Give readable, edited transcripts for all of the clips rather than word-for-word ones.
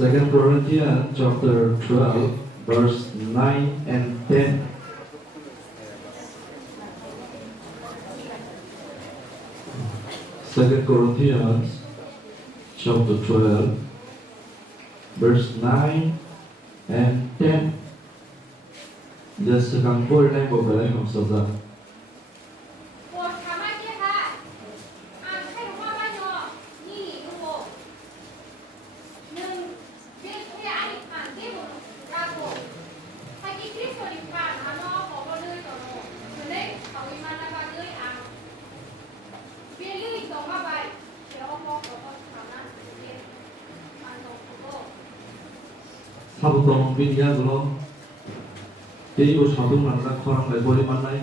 2 Corinthians chapter 12, verse 9 and 10. Second Corinthians chapter 12, verse 9 and 10. Giờ sự càng vui này bộ về đây không sao ra. 사부동 비니아그로 teibo sadung nangna khorang lai bori manai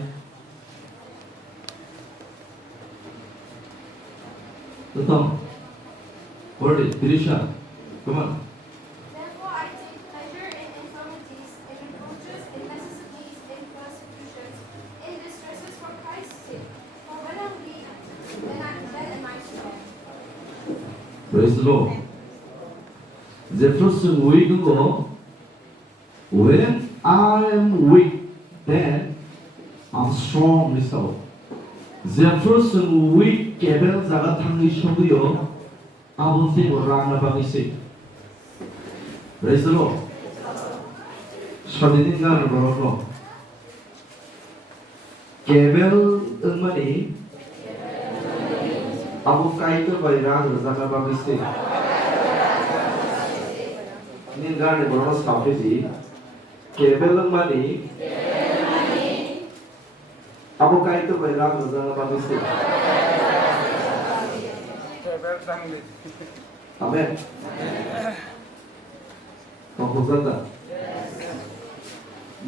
Tom Bordy Trisha come on. Therefore I take pleasure in infirmities, in reproaches, in necessities, in persecutions, in distresses for Christ's sake. For when I'm weak, then am I strong. Praise the Lord. Jefferson weak go when I am weak, then I'm strong myself. Jefferson weak kebel jaga thangni shogriyo abunti orangna bagisi. Praise the Lord. Shadini gar borolo. Kebel mani abu kaitor bai rag jaga bagisi. Nin gar borolo sapiji. Kebel mani Abu Kaitor bai rag jaga bagisi. Amen.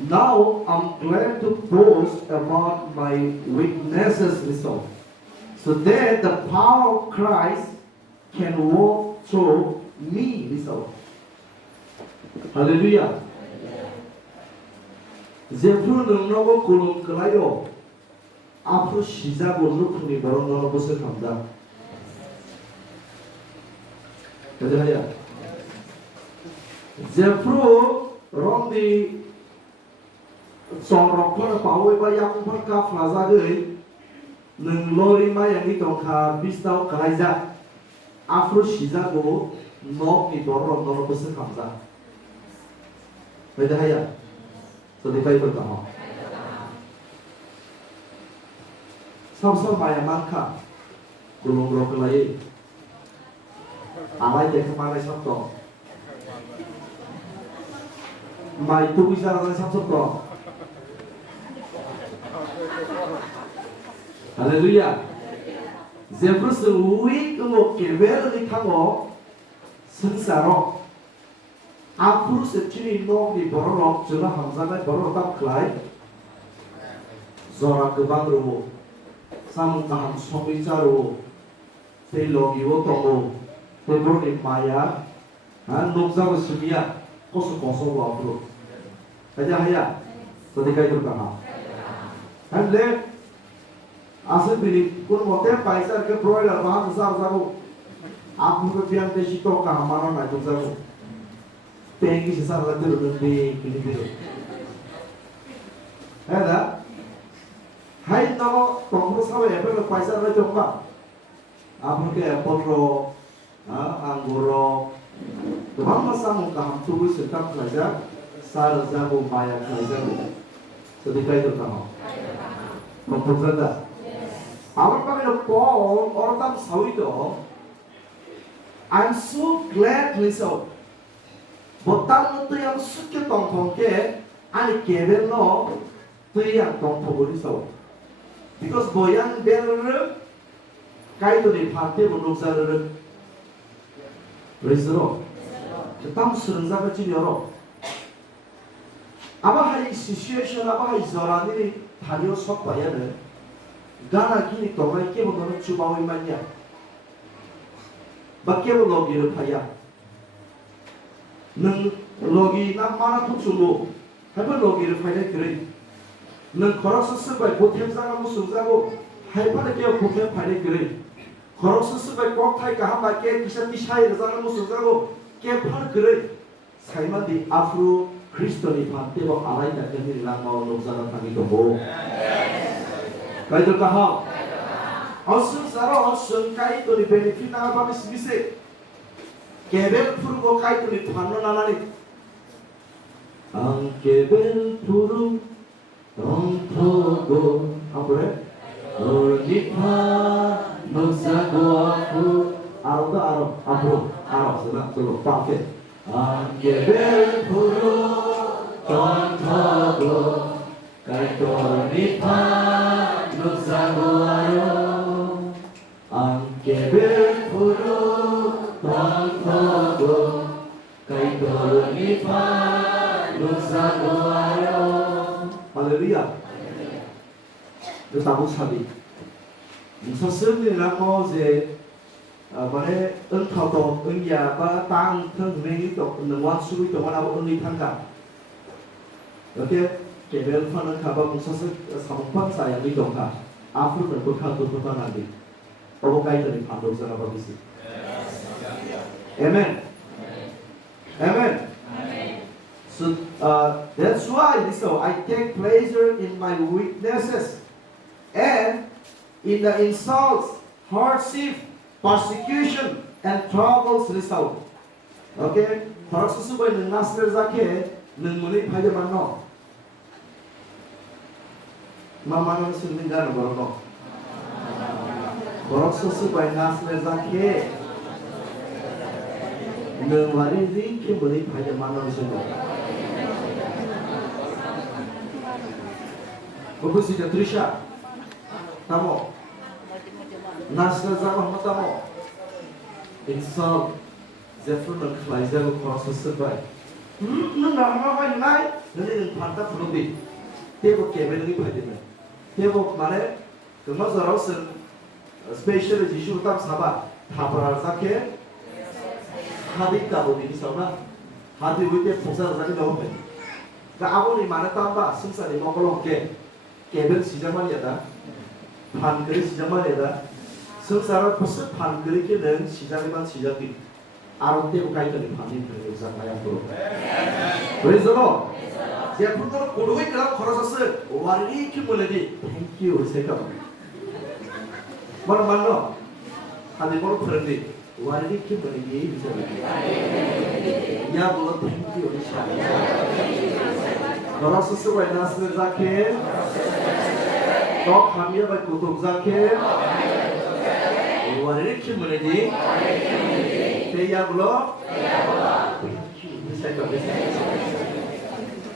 Now I'm glad to boast about my weaknesses so that the power of Christ can walk through me. Hallelujah. 제프로 능력을 고른 거라요. 앞으로 시작으로 높으니 바로 너는 것을 감다. 그래야. 제프로 롬디 정록을 바위바 양팔까 플라자의 능로리마 양이 동카 비스타오 가라이자 앞으로 시작으로 높이 바로 너는 것을 감다. 그래야. So di Bible tama. Sama-sama maya mangka gulung rokelai. Alai de kemana sabto. Mai tu bisa ada sabto. Haleluya. Zebrus uwi kemo kebel ni kamo sengsaro. 앞으로 세치니 농이 벌어로 저나 함자가 벌어로 답클라이 저라 그방으로 삼가함 소비자로 대로기고 또고 대보리 마야 농사고 수비야 고수 고소고 앞으로 하야 서디가 이럴까 한데 아스비리 군 못해 파이사 그 프로일러 바한 사고 앞으로 비한 대시 또 가마나 나도자고 pengi sesar lagi lebih gini. Ada, hai nama tongkro sawe apa le paisa le jomba, apa ke apple ro, angguro, tuhan masa muka ham tubuh serta kerja, sar jago maya kerja, sedikit itu kamu, komputer dah. Awak pakai le Paul orang tam sawi tu, I'm so glad myself. Botang itu yang suka tongkong ke, ani kebel no, tu yang tongkong berisau. Because boyang berer, kait tu di partai berdua berer, berisau. Kita serentak kecil yoro. Apa hari situation, apa hari zoran ini, hari osok bayar deh. Gana gini tongkai ke berdua cuba wimanya. Bakke berdua biru payah. नों लगी ना माना तो चुलो हेबो लगी रे फाइने करे नों खरस सबाय बोथेम जागा मुसुं जागो हाइफाने के बोथेम फाइने करे खरस सबाय कक थाइ गाहाम बाके किसा मिसाइ जागा मुसुं जागो 깨판 그래 사이만디 앞으로 그리스도니 반대로 알아야 되는 랑마오 농사가 당기도 뭐 가이들까 하 어슴 사로 어슴 가이도니 베니핏 나가방이 스미세 개벨 푸르고 가이도니 반론하나니 앙개벨 푸르 덩터고 그래? 니파 농사고 앞으로 알아도 알아 앞으로 알아 저로 빵게 앙개벨 푸르 덩터고 가이도 니파 농사고 알아 앙개벨 푸르 덩터고 가이도 니파 농사고 알아 할렐루야 그 다무사비 무사스님이랑 어제 번에 은타도 은야가 땅 등등이 또 능원 수비 동안하고 은리 판가 이렇게 개별 판은 가봐 무사스 사무판 사양이 동가 앞으로는 북한도 도전하기 어버가이들이 반동사가 버리지 아멘 아멘 So that's why so I take pleasure in my weaknesses and in the insults, hardship, persecution, and troubles result. Okay? Parang susubay ng master zake ng muli pwede man no. Mama nang sundingan ng no. Parang susubay master zake ng mali din kimuli pwede man no sundingan. Bukod Trisha, tamo. National zaman tamo. Insult, Zephyr ng Kaitor process by. Nung nakakaway ngay, nung panta frubi. Teibo kebel ng ipahidin. Teibo mane, kumazaraw sa special issue tam saba. Tapar zake, hadik tabo bini saba. Hadik wite posa zake daw pe. Kaabo ni mane tamba, sungsa ni mokolong ke. 개별 시장만 해다 판그리 시장만 해다 성사를 벌써 판그리게는 시장에만 시작이 아름대고 가이더니 판이 들어오자 가양도로 그래서 제품으로 고르고 있더라 걸어섰을 와리 키물레디 땡큐 생각 말로 하늘보로 그런데 와리 키물레디 비서리 야불로 땡큐 시작 너라서 쓰고 있나스는 자케 너 감이야가 구독 자케 오와를 키무네디 대야불로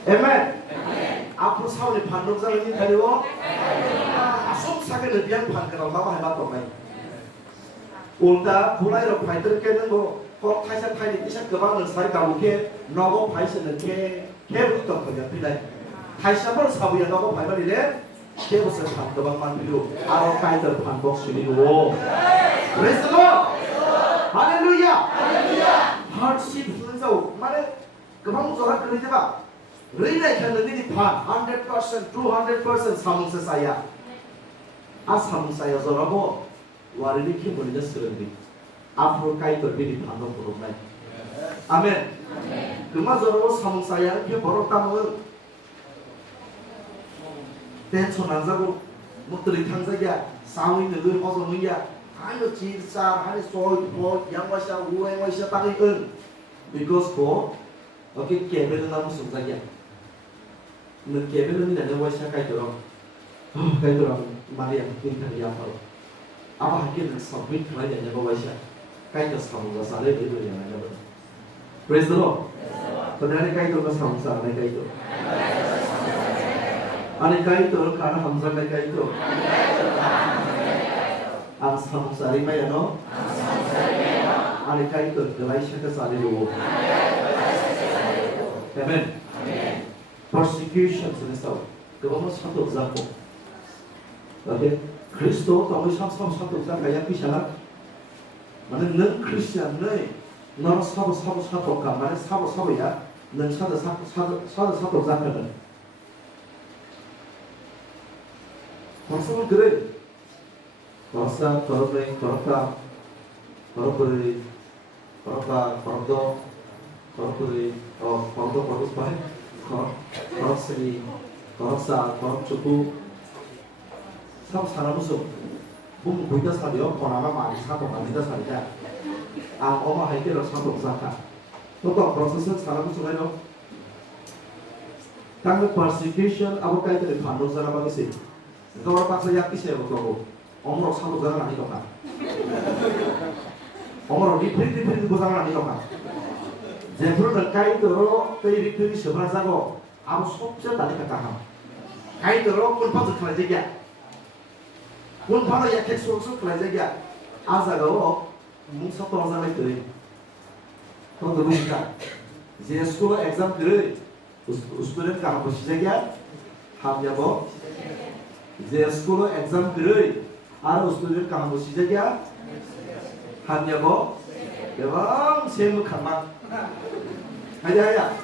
에멘 앞으로 사원이 반동사를 인타리고 속삭이는 비한 반가라고 마마 해봤던 거야 온다 보라이로 파이트를 깨는 거꼭 타이사 타이니 이샤 그방을 사이 가보게 너고 파이스는 개부터 그냥 빌라이 다시 한번 사부야 너고 발발이래 개부서 반도방만 빌로 아로 가이들 반복 수리고 그래서 할렐루야 하르시 분사우 말에 그방 조사 그러지 마 레이나 켰는데 반 100% 200% 사무사 사야 아 사무사야 저라고 와르리 키물려 쓰는데 앞으로 가이들 비리 반복 보러 아멘 그마저로 사무사야 이렇게 벌었다면 대처 난자고 목들이 탕자기야 싸우는 그 허성이야 아이고 진짜 하니 소이고 양와샤 우행와샤 땅이 은 because 고 어떻게 개별은 나무 순자기야 너 개별은 내가 와샤 가이더라 가이더라 말이야 빈타리야 바로 아마 하기는 서밋 그만이야 내가 와샤 가이더 사무가 살에 되더냐 나가 Praise the Lord. Padahal Kaitor ka samsa na Kaitor. Ani Kaitor kana hamsa na Kaitor. Ang samsa rin may ano? Ani Kaitor galay siya ka sa aliwo. Amen. Persecution sa nisaw. Kaya mo sa tutsa ko. Okay? Kristo tayo sa tutsa kaya kisya. Manang Christian na eh. 너는 사도 간만에 사도야 넌 사도 잡혀는 벌써는 그래 벌써 걸었다 걸었도 거룩들이 광도 거룩발 거룩스리 거룩사 거룩주부 사람으로서 몸 보이다 살이요 보나마 많이 사도 많이다 살이야 어머 할 때로 사도 사카 또 프로세스 사람으로서 해요 당근 persecution apa kaitannya bandung sana bagi sih kalau paksa yakti saya betul omro satu jangan nanti tokan omro repeat gue jangan nanti tokan 제프로는 가이드로 페이리프리 서브라자고 아무 속죄 다리 kakaham 가이드로 군파도 클라제기야 군파로 약해 속수 클라제기야 아자가오 뭉석 동상을 들이 또 누구니까 이제 스쿨 exam 들이 student kamu 시작이야 합냐고 이제 스쿨 exam 들이 student kamu 시작이야 합냐고 대박 세무 칸막 하야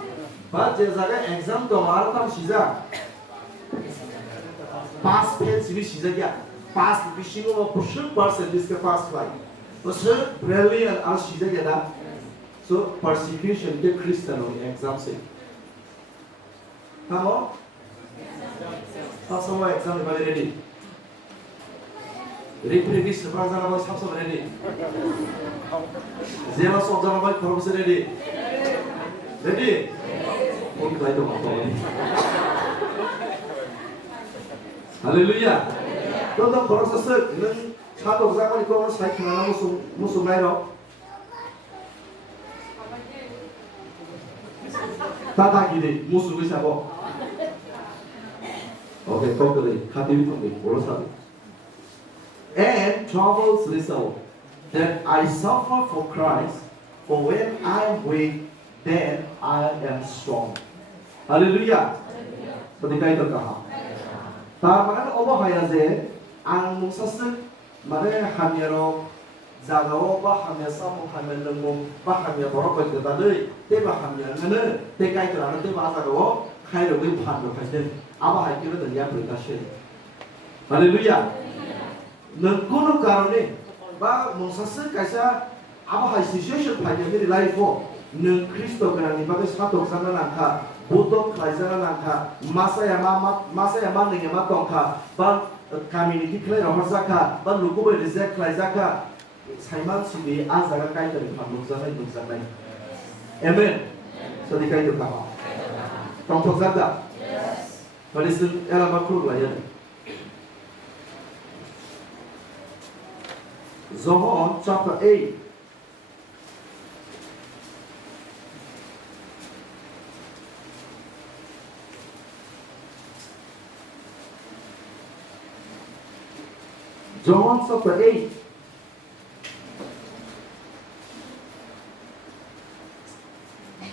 바제자가 exam 동아르탐 시작 pass 페이지 시작이야 pass 비시고 무슨 percentage pass 라이 무슨 brilliant 알 시작이다 so persecution के Christian exam से kamu semua exam balik ready ready seberapa jam balik sabtu ready zero sok jam balik korupsi ready ready oh kita itu apa ini haleluya tentang proses ini satu zaman itu orang saya kenal musuh lain tata gini musuh bisa kok okay, totally. And troubles result that I suffer for Christ, for when I am weak, then I am strong. Hallelujah. Seperti itu kah? Taman obahaya je, ang musasek, mana hamyaro, zagawo bah hamya samu hamya lengmum, bah hamya borok kita tadi, teba hamya ngene, tekai kerana teba zagawo, kaya lebih pandu kaya. apa hal kita terjadi berkasih, haleluya. Nengkono karone, bah mungsase kaisa apa hal situation pada diri life neng Kristo kerana ibadah satu sana nangka, bodoh kelajaran nangka, masa yang mana yang matongka, bah community kelai ramah zaka, bah lugu berizak kelajaka, saiman subi azaga kaya dari pamungzana itu zanai, amen. Sedikit itu kah? Tongtok zada. Listen, ela makhluk lain. John chapter 8. John chapter 8.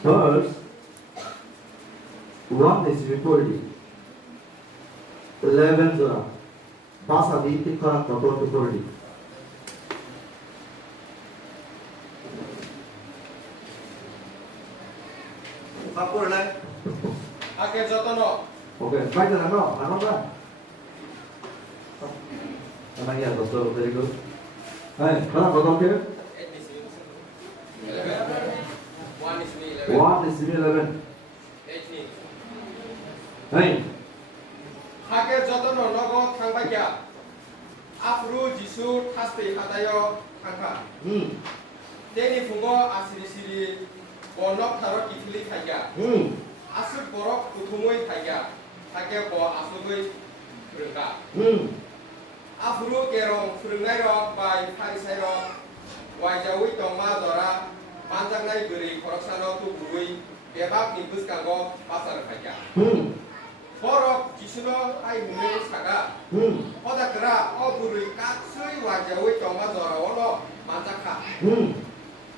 Verse 1 is recorded. 11 bahasa di tikar atau tikar. Apa lagi? Akhir jotono. Oke, baik dah no, ano ba? Ano ya, doctor, very good. Hai, mana betul ke? 1 is 11. Hai. 하게 저도는 너고 탕바기야 앞으로 지수 타스테 하다요 탕카 데니 부고 아시리시리 원럭 타로 이틀리 타기야 아스 보럭 구토모이 타기야 하게 보 아수의 그런가 앞으로 게롱 프릉나이로 바이 파리사이로 와이자위 동마더라 반장나이 그리 고락사노 또 부의 대박 님부스간고 바사를 타기야 버럭 지수로 아이 문을 사가 허다그라 어부를 깍스의 와자의 정마저라 원어 만작하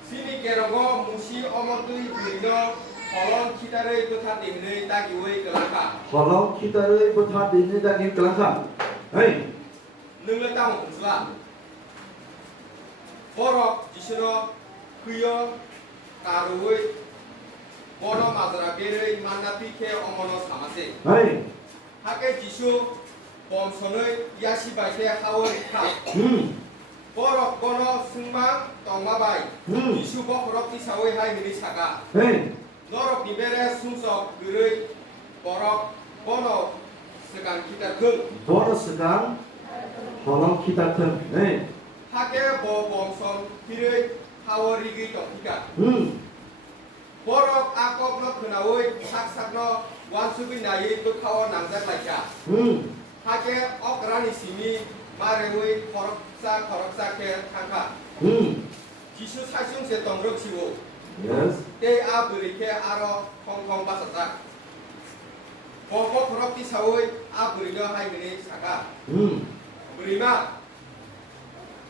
시니 게러고 무시 어머뚜이 부리너 헐렁 키다를 부타 띠는 따기의 글라카 헐렁 키다를 부타 띠는 따기의 글라카 에이 능을 땅 공수라 버럭 지수로 그여 가루의 Mono madra bere mana pike omono samase. Hai. Hake jisu bom sonoi yasi baike hawo ka. borok bono sungmang tongmabai isu bokorok tisawai hai mini saka Hey, norok nibere sungsok gurui borok bono sekan kita kung bonus sekarang, tolong kita tem. Hey, hake bo bongsom hirui hawarigi topika borok akok no kenawai sak no wansubi nayi tu kawan nangjak laika hake okrani simi marewi koroksa ke tangka jisu sasung se tongrok siwo yes, te aburi ke aro kong basasa bobo korok ti sawoi aburi no hai mini saka burima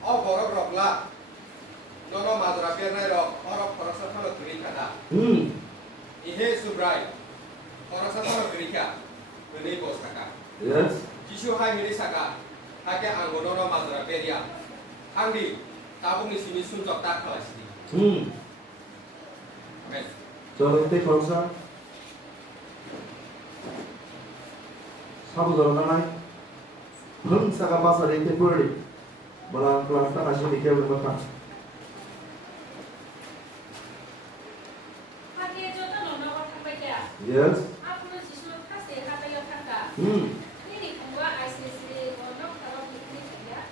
o borok rokla nono madura pernai rok orok koroksa thano turi kada ihe subrai koroksa thano turi ka mini bo saka yes, jisu hai mini saka hake anggo nono madura peria angdi tabung ni sini sunjok tak kalasidi amen 저 이때 걸사 사부 저러나이 흥사가 봐서 이때 벌리 뭐라 그런 딱 하시면 이렇게 하는 것 같아. 하기에 저도 너너가 탐백이야. Yes. 앞으로 지수 탓에 하백여 탐가. 이니 공과 아이스리 너너 타로 비트리 탐가.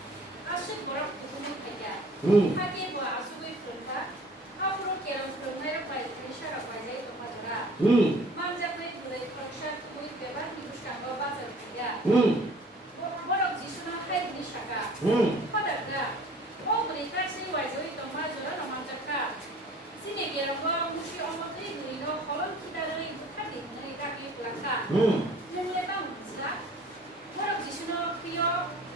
아수 뭐라 부분이 탐가. 하기에 뭐 아수의 프론타. 앞으로 계란 프론타를 바이트리 샤라 바이자이 도마더라. 맘자부의 프로의 프론샤 구이 빼반 이루시간거 바자를 탐가. 뭐라 지수는 하이드니 샤가. 하다가 우리 다시 와이저이 도마더라 너맘자카. Sini kira ko musi omot ni no kolon kita dari bukati ni kaki belaka. Yang lebam sila. Orang jisuno kio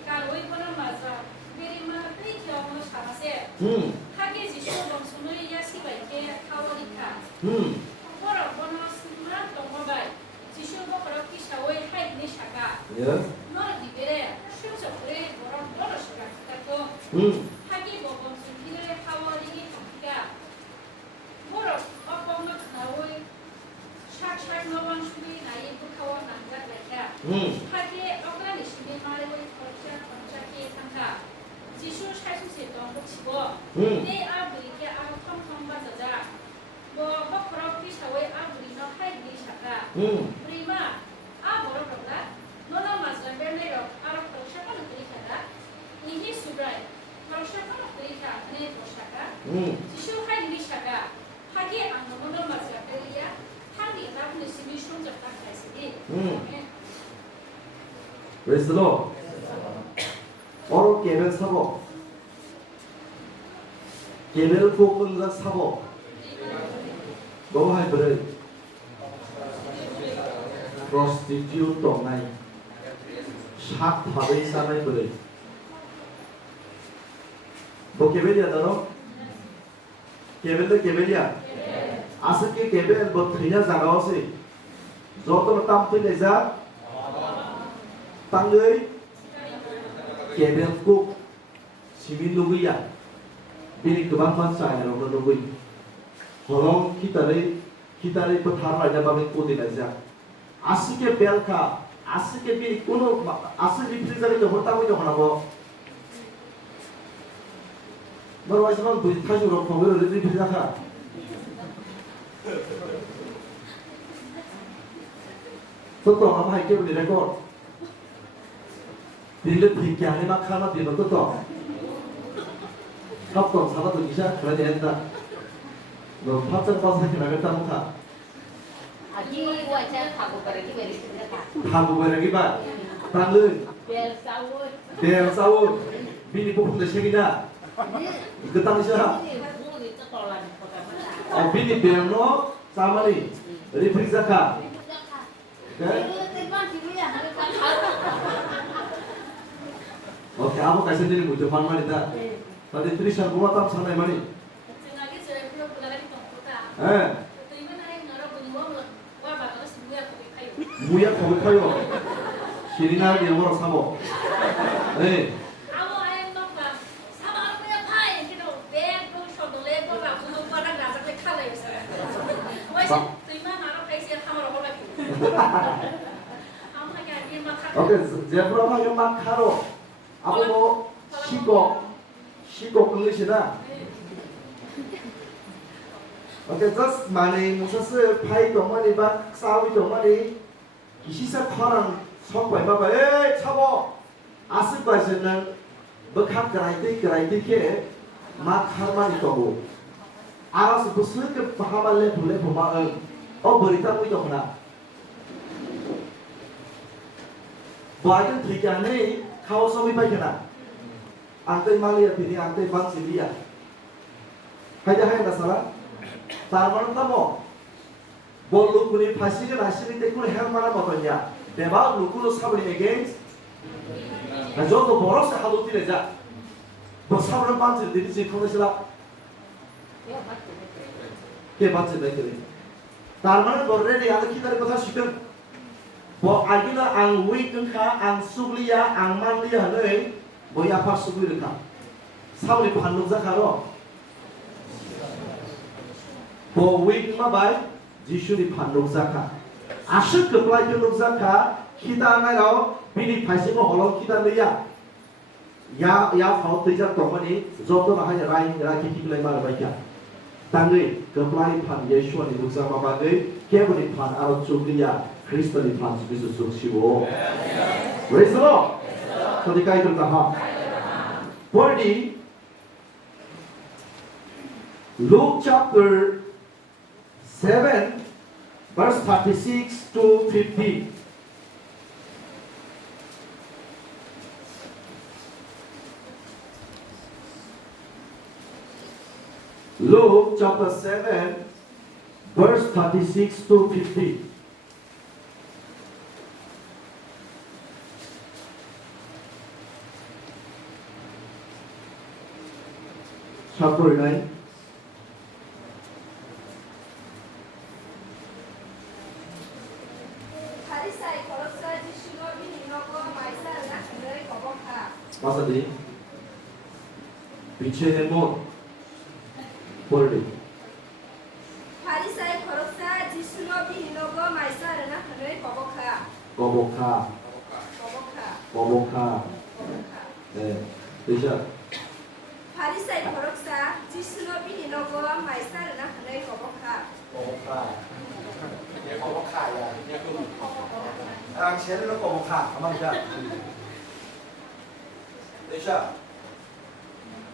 kaloi kono mazra. Beri mana pri kio kono sama se. Kaki jisuno bangsuno ya si baik ke kawalika. Orang kono semua tomo baik. Jisuno kalau kisah wei hai ni shaka. Yes. Nor di bere. Shim sopre orang dolo shaka kita to. Kaki bobong sungkile kawalini kaka. Borok opong no nawi shak nawan shuri nayi bukawan nangjak laika. Hake okran ishimi marewi korcha ke tangka. Jishu shasu se tong buksibo. Ne abri ke a thong bazaja. Bo bokrok pisawai abri no haidi shaka. Prima a borok rokla nona mazran berne rok arok korcha kono trikada. Ihi subrai korcha kono trika ne poshaka. Jishu haidi shaka. 하기에 안 넘어도 맞아 그래야 하기 나쁜 심이 손잡 딱 했으니 웨스로 어로 깨면 사보 깨면 볶은가 사보 너무 할 그래 prostitute 동나이 샥 밥에 싸나이 그래 뭐 깨벨이야 너로? 깨벨도 깨벨이야 아스키 깨벨 뭐 그냥 자가오시 저도 땀 틀리자 땅의 깨벨국 시민 누구야 비니 그만 반사야로 너 누구이 호롱 기다리 버타라 잡아면 꼬디나자 아스키 벨카 아스키 비니 꼬노 아스키 필자리 좀 홀따고 좀 하나고 너 와이스만 부지 타시로 거기를 리리 필자카 또 아마 할게 우리 레고 빌려 비게 아니 막 하나 빌려 또 합동 사다도 기사 그래야 된다 너 파전 봐서 이렇게 나갔다 못하 아기 와이차 타고 가르기 베리 생각하 타고 버리기 봐 땅은 대 싸워 비니 뽑는데 책이냐 그 땅이잖아 비니 배우노 사마리 리프리자카 오케이 아무 가시들이 무조 반말이다. 근데 트리샤 뭐가 땀 사나이 말이? sengaja saya belum pelari komputer. 예. Terima kasih nara bunyimu wah bagus muya kopi kayu. 무약 거북하요. 시리나를 영어로 사고. 네. Awak ayam nokba sama aku yang kai kita beg tu shoulder leg tu lah untuk barang rasa kita kalah ya saya. Wah terima nara kai saya kamar apa lagi? Awak hanya dia makan. 오케이 제프로가 요만 카로. 아고 뭐 시고 끊으시나? 오케이, just 만에 무사스 파이 동만이 바 싸우이 동만이 기시사 파랑 성과이 바바 에이 차보 아스바시는 bekak gerai ke mak harmani tobu aras busuk ke pahamal le bule pemaeng oh berita mu itu mana bagian tiga ni kau suami baik kena antai malia pilih antai bang silia kaja hai na salah tarman tamo bolu kuni pasi ke nasi ni tekuni hermana motonya deba lukulu sabri against 나 저도 버럭스 하도 뛰내자 뭐 사브는 반지를 내리지 그러시라 게 반지 내리지 달만은 버레리 아는 기다릴 거 사실은 뭐 알기나 안 위끈카 안 수글리야 안 만리야 하는 뭐야 파 수글리까 사브리 반동자 가로 뭐 위끈마 바이 지슈리 반동자카 아실 Kwplai Khe Nukjago kita nairo bini paisimo holong kita leya ya phau tija tomani joto na hanya rai ki klai mar baikya tangi Kwplai phan Yeshua ni Nukjago bagai kebuni phan aro chukriya Kristo ni phan bisu suksiwo praise the Lord so dikai tu ha body Luke chapter 7 verse 36 to 50 Luke chapter 7 verse 36 to 50 chapter 9 바리사이 거룩사 지슈노 비니노고 마이사르나 그들의 거복하 마사들이 빛의 문 벌리 바리사이 거룩사 지슈노 비니노고 마이사르나 그들의 거복하 거복하 거복하 네 되셔 바리사이 거룩사 지슈노 비니노고 마이사르나 그들의 거복하 거복하야. 쟤는 거복하 가만히 있자 되셔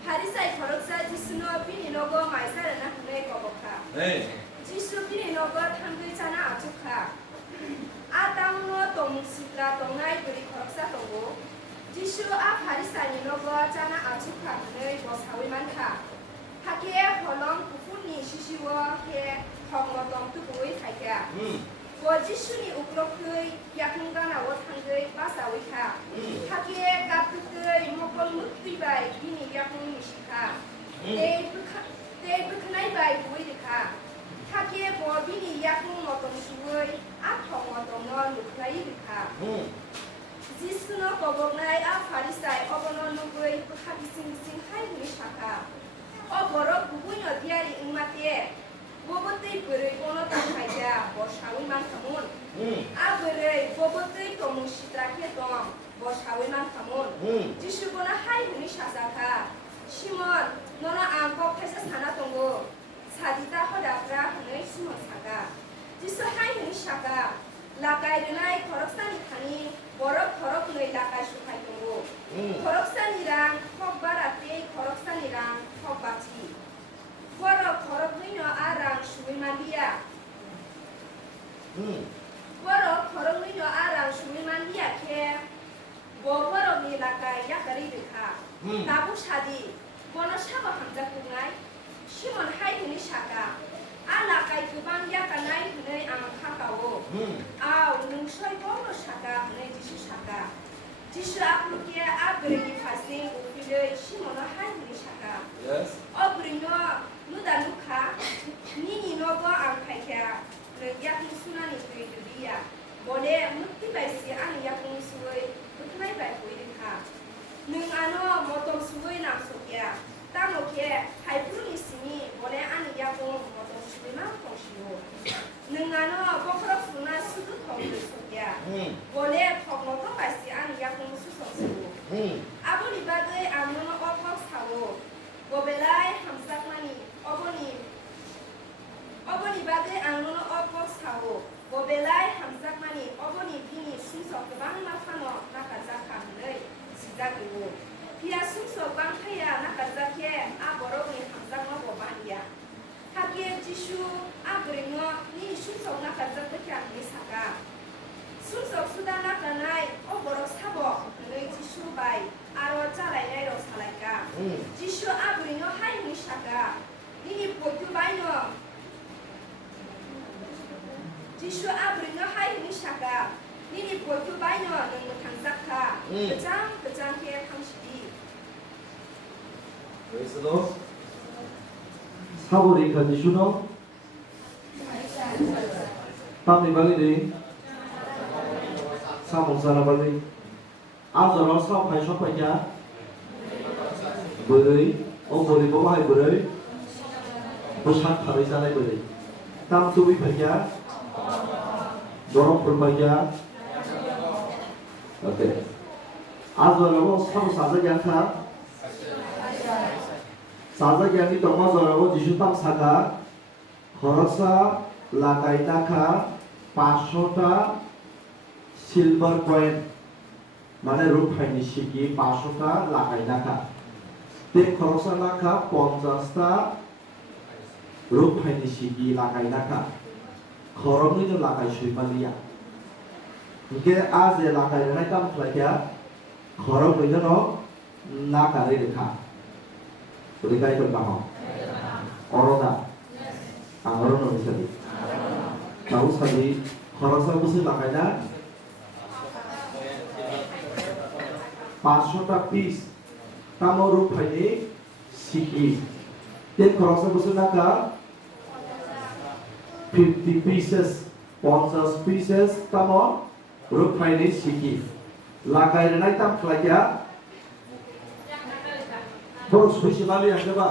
바리사이 거룩사 지슈노 비니노고 마이사르나 그들의 거복하 네 지슈 비니노고 탕글자나 아축하 아땅노 동시라 동나이 그리 거룩사 동고 지슈 아 바리사이노고 자나 아축하 그들의 보사위 많다 하기에 헐렁 부푼이 시시워 해 헝어동 뜨고의 살자 지슈니 우크로크의 야흥가나워 탕의 바사위카 하기에 까프의 목을 묵비바이 비니 야흥미시카 데이브크나이바이 보이리카 하기에 보비니 야흥 모동수의 아펑어동어 누크라이리카 지스노 거복나이 아 파리사이 어버너 누구의 하기싱싱 하이미샤카 어버러 부부녀 디아리 응마티에 보보트의 불을 꼬노당 하이자 보샤위만 타문 아브를 보보트의 도무시드라케동 보샤위만 타문 지슈보나 하이흐니 샤사카 시몬 너나 안고 패서 사나동고 사디다 허다프라 하는 시몬 사가 지수 하이흐니 샤가 라카이르나이 거럭산이 타니 버럭 거럭의 라카이 슈카이동고 거럭산이랑 퍽바라페 거럭산이랑 퍽바지 거럭거럭이녀 아랑 슈위만디야 거럭거럭이녀 아랑 슈위만디야 케 거럭이 라카이 야카리르카 나부샤디 거너 샤바 함자꾸나이 시몬 하이드니 샤가 아라카이 그방 야카나이 그네 아마카카오 능서이 거너 샤가 그네 지수 샤가 지수 앞으로게 아그레기 파생 오피르 시몬 하이드니 샤가 어그리녀 누다 누카 니니 너거 안카이야 야킹 수나니 그이드비야 뭐래 묵티바이시 아니 야킹 수의 묵나이바이 보이리카 능아노 모tom 수의 남속이야 땅오케 하이프루 있으니 뭐래 아니 야킹 모tom 수의만 통시오 능아노 버크럭 수나 수도 통들 속이야 뭐래 퍽모tom 바이시 아니 야킹 수성수오 아버리 바그의 아무노 어퍽 사오 Jate angno opo sawo. Bobelai hamjakmani oboni bini sumso gobang mafano nakajaka hanei sijagiwo. Pia sumso bangkaya nakajake aboroni hamjakma bobania. Hakie Jishu abringo ni sumso nakajake hanei saka. Sumso sudah nakanai oboro sabo hanei Jishu bai aro jalai ro salaika. Jishu abringo hai ni saka. Ini potu baino. Jishu abringo hai ni saka. Ini potu baino nang tangzaka. Kejang ke kamshidi. 그래서도 사고리 가지슈노 땀이 발리리 사몽사나 발리 아저로 사업하이 셔파이야 버리 버리 보바이 버리 보샷 타리자네 버리 땀 투비 파이야 노랑 풀파이야 오케이 아저로 사고 사자기한타 사자기한이 동마저라고 지슈땅 사가 거럭사 라가이나카 500টা silver coin মানে রূপাইনি শিকি 500টা লাগাইনাকা তে খরচা লাখা 50টা রূপাইনি শিকি লাগাইনাকা খরমনি লাগাই সুইমালিয়া কে আজ এ লাগাইনাই কাম খাইয়া খরম হইজনো নাকারে রেখা 우리 가이걸 방어 어로다 어로는 미사리 나우사리 걸어서 무슨 나가냐 500টা পিস তামর রূপাইনি শিকি তে খরচা মুসুন নাকা 50 pieces 50 pieces তামর রূপাইনি শিকি লাগাইরে নাই তাম খাইয়া বড় সুশীলালি আসবা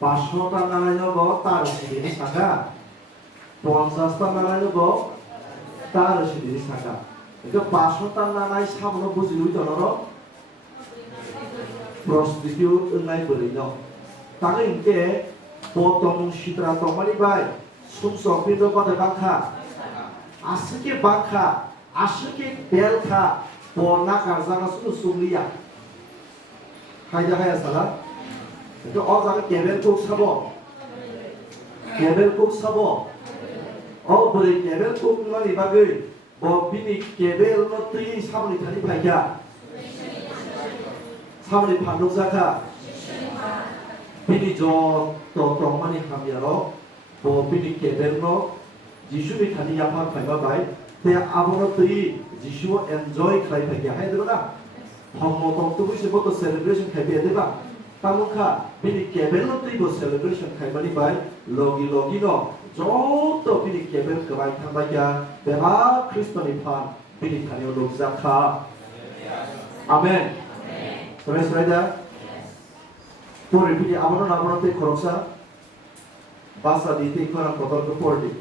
500টা নারায়ণব তার সিদিনি সাকা 50টা নারায়ণব তার সিদিনি সাকা এটা 500টা নারাই সামনে বুঝিলুই তনর প্রস্টিটিউট নাই বলিন তাকে ইনকে পতন সিদ্রা তমালি বাই সুমসো পিন্দ পদে বাখা আসকে বাখা আসকে বেলখা বনা কারজানা সুनु সুমলিয়া 하이다 하야 살아. 그 어자가 개별 꼭 사보. 개별 꼭 사보. 버리 개별 꼭만 이박을 뭐 비니 개별 것들이 사물이 다니 파이야. 사물이 반동사카. 비니 저또 동만이 하면로 뭐 비니 개별로 지슈이 다니 야파 파이바 바이. 대 아버너들이 지슈어 엔조이 클라이 파이야. 하이드로나. 황모동 뜨부시부터 셀레브레이션 khai 되바 तामुखा बिनि केबेल तैबो सेलिब्रेशन खाइबानि बाय लगी नो जतो बिनि केबेल गबाय थांबाया बेबा ख्रिस्टनि फान बिनि खानियाव लुजाखा आमेन प्रेज राइदा परे बिनि आबनो ते खरसा बासा दिते खरा कतल को पढ़ी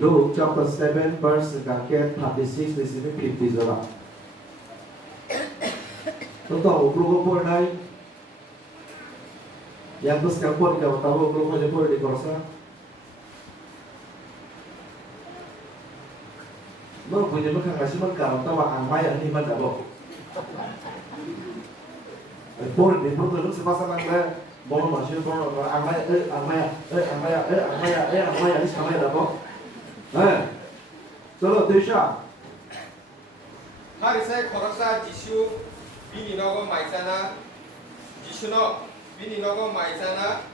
Luke chapter 7 verse 36 to 50 जरा तो ओग्रुगो पढ़नाय yang terus kapot kalau tahu belum aja boleh dikorsa. Lo punya makan kasih makan tahu angmai ini mana bo. Boleh di perut lu sepasang angmai boleh masih boleh angmai ini sama ya bo. Chalo Desha. Hari saya korsa Jisu bini nogo maisana Jisu no bini nogo maisana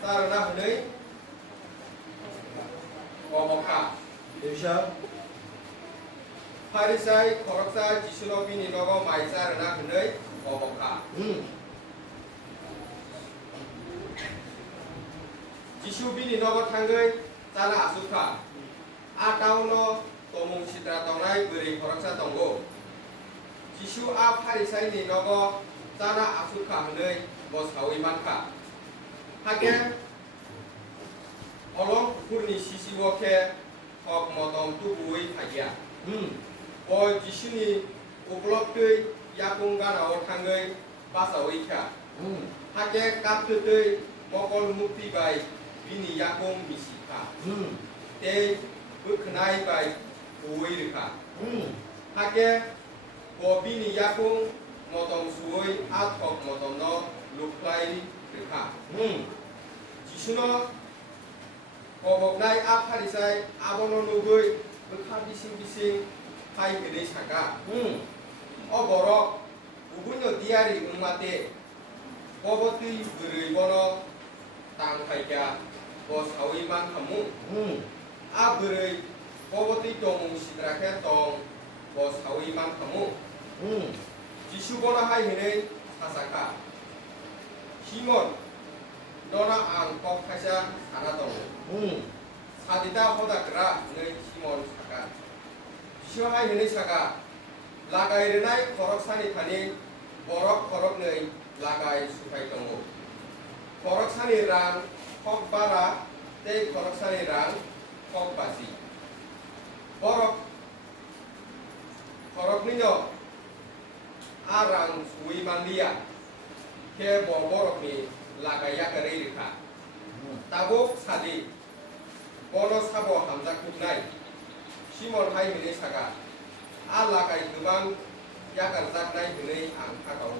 tarana hunai omoka Desha. hari saya korsa Jisu no bini nogo maisana hunai omoka Jisu bini nogo tanggai tana asuka atau no tomung citra tongai beri korsa tonggo Jisu a farisai ni nogo tana asuka hunai bos hawi manka hake olong purni sisi woke hok motom tubui hagia bo Jisu ni ublok tui yakung gana o tanggai basa wika hake kap tui mokol mukti bai bini yakung misika te bukhnai bai uirka hake bo bini yakung motom suoi athok motom no luklai rika jisuno boboknai apharisai abono nugui bukha bising bising hai gede saka o borok ubunyo diari umate boboti gurui bono tang khaika bos awi man khamu a gurui boboti tomung sidrakhe tong bos awi man khamu jisu bono hai hene sasaka simon dona ang kok khaisa sana tong sadita hoda kra nei simon saka jisu hai hene saka lagai renai korok sani thani borok korok nei lagai sukai tongo korok sani rang kok bara tei korok sani rang kok basi borok korok ninyo arang sui mandia ke borok ni lagai yakarei rika tabok sadi bono sabo hamza kubnai simon hai hene saka a lagai gobang yakarjaknai hene ang thakao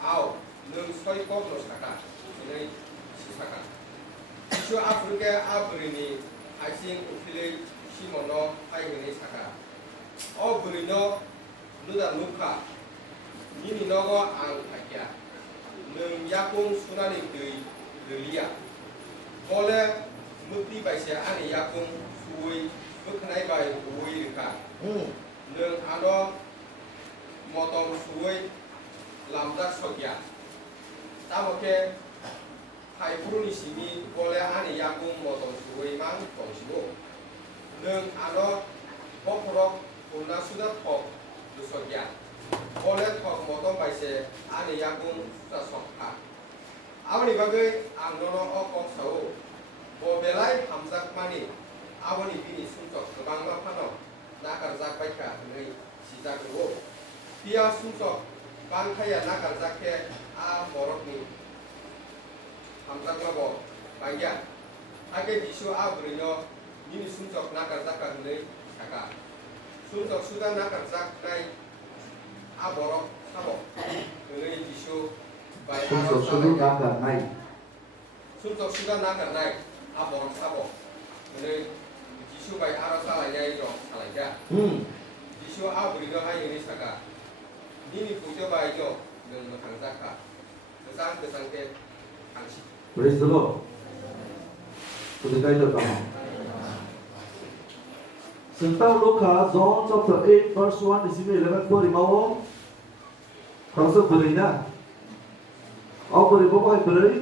aw nung soi kok no saka hene sisaka jisu afrika abrini aising ufile simono hai hene saka o burino nuda nukha nini nogo ang thakya nung yakung sunani dei delia bole mukti baise ani yakung suwi bukhnai bai uwi rika nung ano motom suwi lamdak sokya tamoke haipuruni simi bole ani yakung motom suwi mang tongsibo nung ano bokrok una sudah thok sokya bole thok motom baise ani yakung sudah sokha aboni bagai ang nono okok sao bo belai hamzak mani aboni bini sumtok gobang ma phano nakarjak baika nei sijakgo pia sumtok bangkhaya nakarjakhe a borokni hamzak mabo bangya age jisu a burino bini sumtok nakarjaka nei saka sumtok sudah nakarjak nai a borok sabo nei jisu bai Sumsok sudah nakarnai sumtok sudah nakarnai a borok sabo nei jisu bai aro salainya ro salainya jisu a burino hai ini saka nini pujo bai jo nung makangjaka kesang kesang ke angsi Praise the Lord. Kwplai Kaitor kama. Sentau Luka John chapter 8 verse 1 di sini 11 beri mau. Kalau beri na. Oh beri bapak beri.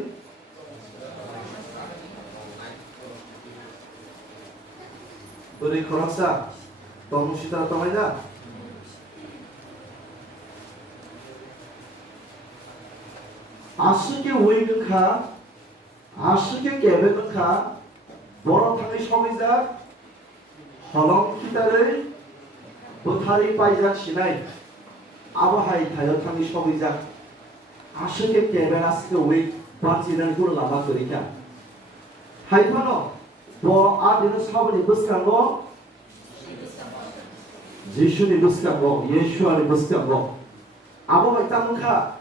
Beri koroksa. Tolong sita tolong na. 아스게 우이근카 아스게 깨베근카 뭐라 탕이 서비자 허렁 기다를 보타리 빠이자 시나이 아바하이 타여 탕이 서비자 아스게 깨베나스게 우이 반지는 굴 라마 그리냐 하이파노 뭐 아디는 사분이 부스간 거 지슈니 부스간 거 예슈아니 부스간 거 아바하이 땅은카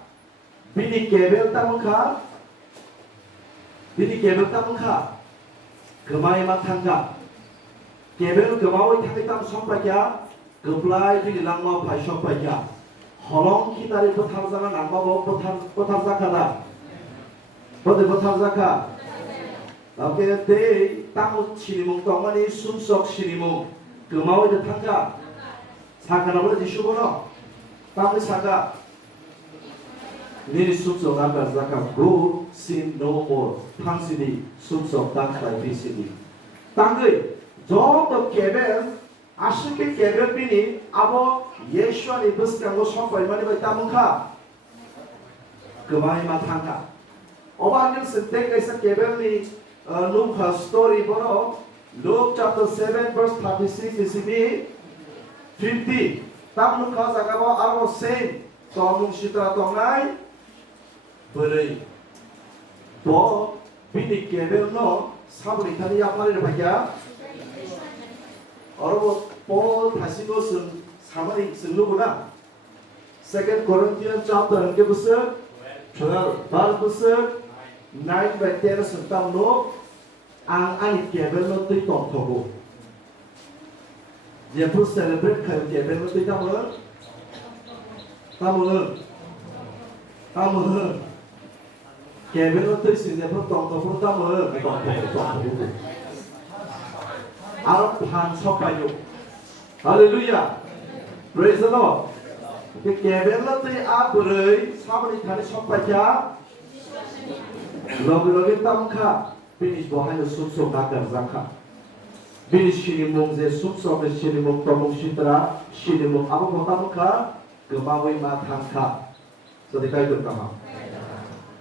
Bini kebel tamungka, bini kebel tamungka, gemai matangga, kebel gemau itu kita sampai ya, Kwplai Khe langma pai sampai ya, holong kita itu betar jangan nama bawa betar zakada, betar zakada, oke deh tamu sinimung tongani sumsok sinimung, gemau itu tangga, zakada boleh disuruh, tamu zakada. Nini sumsok nakar zakam go sin no more pangsini sumsok dakpai bisini tanggui jodo kebel asike kebel bini abo yeshwani buskanggo sampai mani bai tamungka gemai matangka obanil sentek kaisa kebel ni Luka story bono Luke chapter 7 verse 36 isini 50 tam Luka zakabo aro same tomung sitra tongai beri bo Bini Kebel 사분이 다니 약말이를 밝혀. 여러분 Paul 다시 것은 사만이 승루구나. Second Corinthians chapter के पुस्तक 12 बार पुस्तक 9 by 10 tentang no ang ani Kebel no tui tong thobu. Dia pun celebrate kan Kebel no tui tamun. Kebel no tui sin dia pun tong thobu tamun. Arab phan sopayu. Hallelujah. Praise the Lord. Cái Kebel no tui aburei sabani thani sopaya. Logi tamka finish behind the subso nakar zakha. Finish shirimung ze subso ke shirimung tomung shitra shirimung apa tamka kemawi matangka. So dikai kama.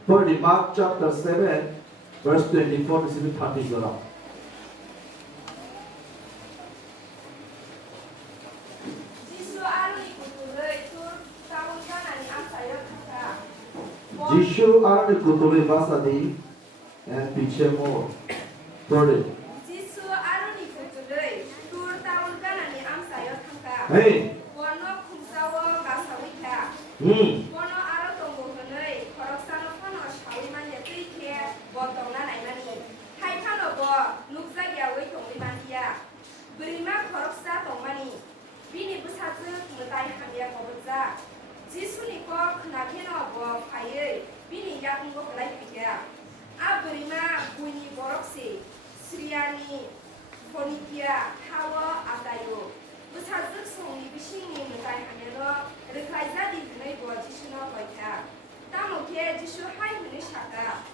For the Mark chapter 7 verse 24 to 30 gora. Jishu arani kutuli basadi and picture more. Pardon. Jisoo aroni kutulei tur taun kanani amsayo thangka. Hey. Wono khumsawo basawika. Wono aro tongo honei khoroksano phano shawi manye tuike botongna naimani. Hai phano bo nukjagya wei tongli mantia. Brima khoroksa tongmani. Bini busatsu mutai hamya kobutza. Jisuni ko khnakheno bo phayei. Bini yakungo klai pikya. Abrima bunyi borokse Sriani Fonikia Hawa Adayo Busazuk Songni Bishini Mutai Hameno Reklaiza di Bunai Bo Jishino Boika Tamoke Jishu Hai Munishaka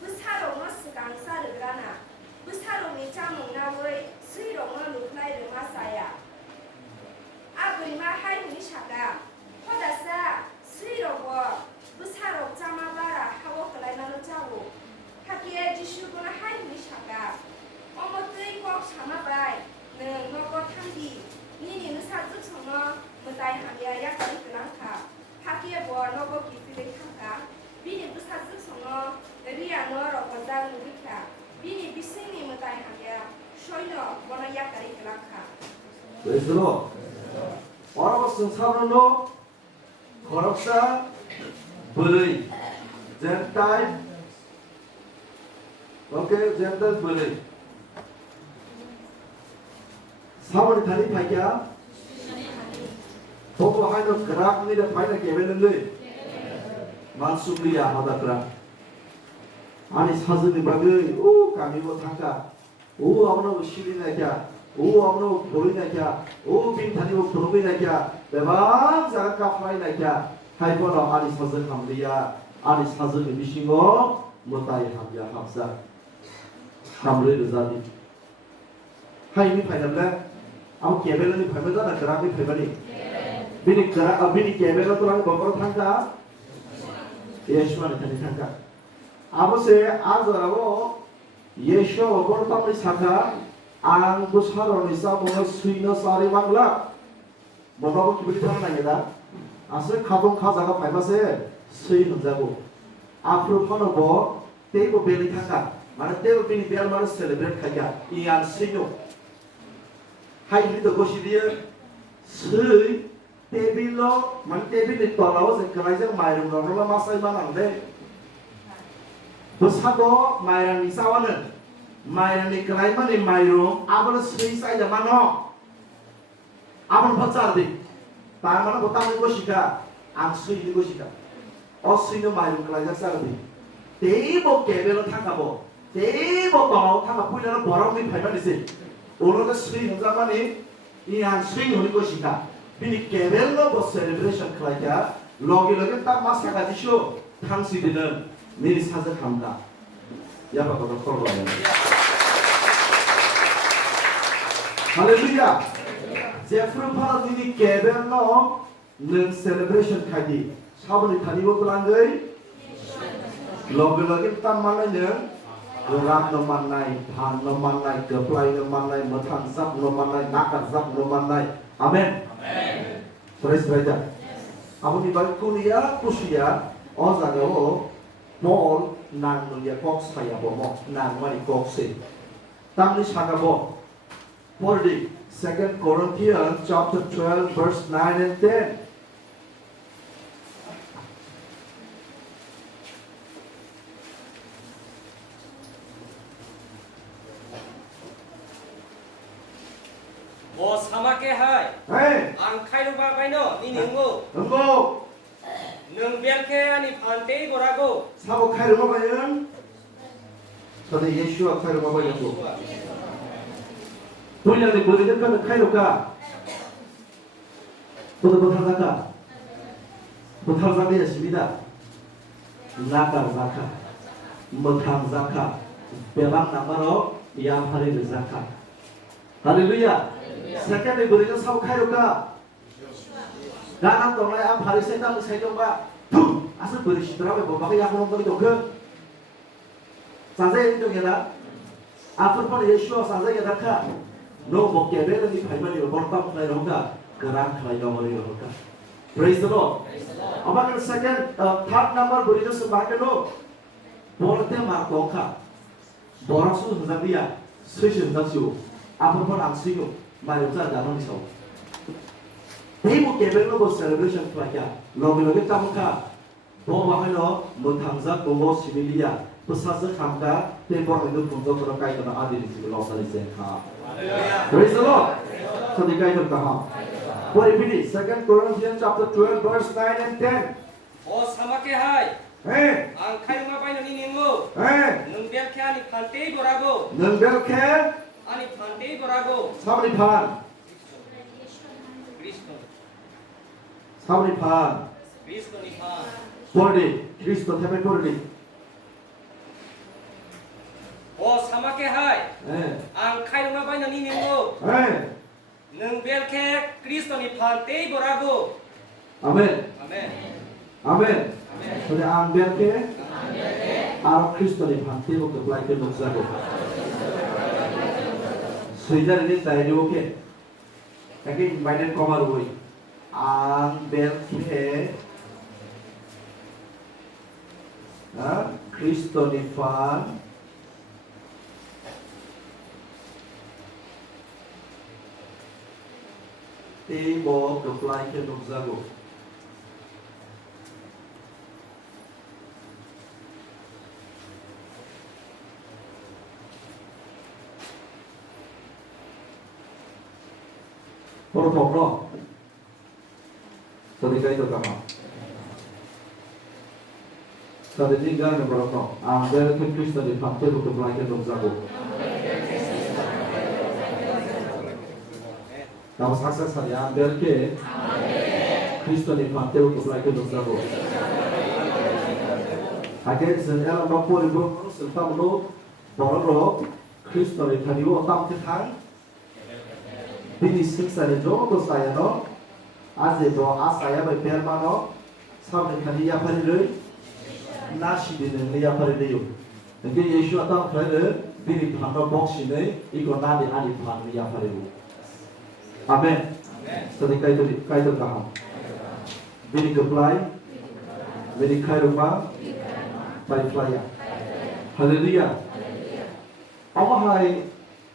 Busaro no Sugangsa Regrana Busaro ni Jamung Nawe Siro no Luklai Remasaya Abrima Hai Munishaka Hodasa Siro Bo Busaro Jamabara Hawa Kalainano Jawo Hakia Jishu gonna hide me shaka. Omotei kok sama bai. Noko tandi. Nini nusatu sono mutai hamya ya kali kenangka. Hakia bo noko kifile kangka. Bini busatu sono ria no rokozang nurika. Bini bisini mutai hamya. Shoino bona ya kali kenangka. Praise the Lord. 어라버슨 사르노 거럭사 브레이 젠타임 오케이 젠탈 브레이 사월이 다리 파이야 보고 하이노 그락 니데 파이나 개베는데 만수리야 하다 그락 아니 사슴이 막이 오 가미고 탕가 오 아무나 시리나냐 오 아무나 보리나냐 오 빈타니고 보리나냐 대박 자가 파이나냐 하이보나 아니 사슴 감리야 아니 사슴이 미싱고 못다이 함야 합사 함르 자디 하이미 파이나블레 아무 개벨이 파이면잖아 그락이 파이면이 비니 그락 비니 개벨로 돌아가 버버 탕가 예수만이 타니 탕가 아버세 아저라고 예수 버버 탕이 사카 앙부 사로니 사보는 수이너 사리 왕라 뭐라고 기분이 타나게다 아스 가동 가자가 밟아세 수이 혼자고 앞으로 하는 거 teibo beli thanga mana teibo bini bel mana celebrate khaya ian sinyo hai ni to gosi dia sui tebilo man tebili tolawo se kalai jang mairum no masai manang de bosado mairan ni sawanen mairan ni kalai mani mairum abon sui sai da mano abon bachar di ta mana botang ni gosika ang sui ni gosika 어스이는 마이룸 클라이자 사람이 teibo Kebel thangabo teibo tong thanga puina borong ni phaiba dise ono ka swing hunjamani ian swing honi ko sika bini Kebel no bo celebration khlaika logi logi ta masa ka disho thangsi dinan ni saja khamda ya ba ko korba hallelujah jeffrey phara ni Kebel no nen celebration khadi 사분이 다니고 그런 거이 로글로긴 땀 말라냐 그람 너 만나이 반 너 만나이 Kwplai 너 만나이 못한 삽 너 만나이 나간 삽너 만나이 아멘 프레스 브라이자 아버님 말 꾸니야 꾸시야 어자가오 볼 nàng nung ya kok saya bomo nàng mari kok se tam ni saga bo Pordi 2 Corinthians chapter 12 verse 9 and 10 뭐 사막에 하이 hey 안 카이로바 바이노 니 능고 응고 능벨케 아니 반테이 보라고 사보 카이로 바바연 저는 예수와 카이로 바바연고 돌려내 보내는 거는 카이로가 또 못하다가 못하다 되었습니다. 나카 못하다가 배방 남바로 이야파리 자카 할렐루야. 세컨드 보내는 사보 카이로가 나는 동네 앞 파리세당 세종과 툭 아스 버리시더라고요. 뭐 막이 약으로 거기 그 사제 인종이라 앞으로 번 예수와 사제가 다카 너 먹게 되는 이 발만이 벌떡 나이로가 그랑 클라이가 머리로가 Praise the Lord. About the second, third number beri tu sebagai lo, boleh markoka, borang su hendak dia, sesuatu hendak siu, apapun angsiu, mari kita jangan risau. Teibo kebel lo bos celebration pelajah, logi tamuka, bawa lo mentangzak bawa similia, pesasa kamka, teibo itu untuk berkai dengan adil di sebelah sana seha. Praise the Lord. Ketika itu kaham. What if it is? 2 Corinthians chapter 12 verse 9 and 10. 뭐 사막에 하이 Hey, 안 카이로바 바이노 니 능고 hey, 능벨케 아니 반테이 보라고 능벨케 아니 반테이 보라고 사브리판, 그리스도 사브리판, 그리스도니 반 보리, 그리스도 태백 보리. 뭐 사막에 하이 Hey, 안 카이로바 바이노 니 능고 hey, 능벨케 그리스도니 반테이 보라고 아멘, 아멘 아멘. 아멘 Jadi ambilke, Arab Kristo di pantai waktu Kwplai Khe Nukjago. Sejak ini saya juga, kaki invited komar boy. Ambilke, Kristo di pan. Teibo Kwplai Khe Nukjago. Por favor, ketika itu kamu, saat tinggal di Borok, ambil ke Kristen di pantai untuk Kwplai Khe Nukjago. Kamu sukses saja ambil ke Kristen di pantai untuk Kwplai Khe Nukjago. Akhirnya sekarang mampu ibu serta menurut Borok Kristen di tadiwo tam ketang. Bini siksa ni jogo saya no, aje do asaya berperma no, sampai kali ya pari nasi di ni ya pari deh. Jadi Yesus atau kali bini paham box ini, ikut nadi adi paham ya pari deh. Amen. Ketika itu kaitan kaham. Bini Kwplai, bini Khairoma, baik pelaya. Haleluya. Apa hai?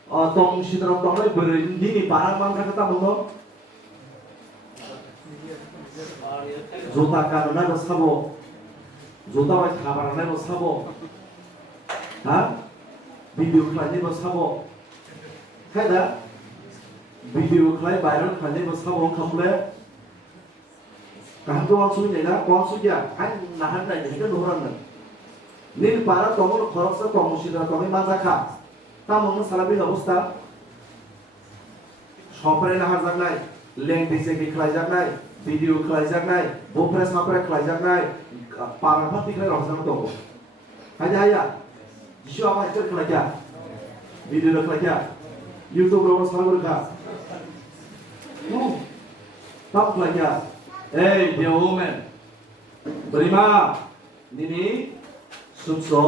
Tong sidram tong lagi berdiri barang bangsa kita mungkin jota karena bersabo jota baik kabarnya bersabo video klipnya bersabo kayak video klip viral klipnya bersabo kamu kan tuh langsung ni lah langsung ya kan nahan lagi kan orang ni barang tong kalau tong sidram tong bangsa kah তামন সালাবির অবস্থা সপরে না হাজার নাই লেং দিছে কি খাইজাক নাই ভিডিও খাইজাক নাই বোফরে সাপরে খাইজাক নাই পারাফা তিখলে রহজান তো হাইদা হাইয়া যিশু আমার একটা খাইয়া ভিডিও খাইয়া ইউটিউব রে সালাবর খা তাপ খাইয়া এই dear woman berima nini sumso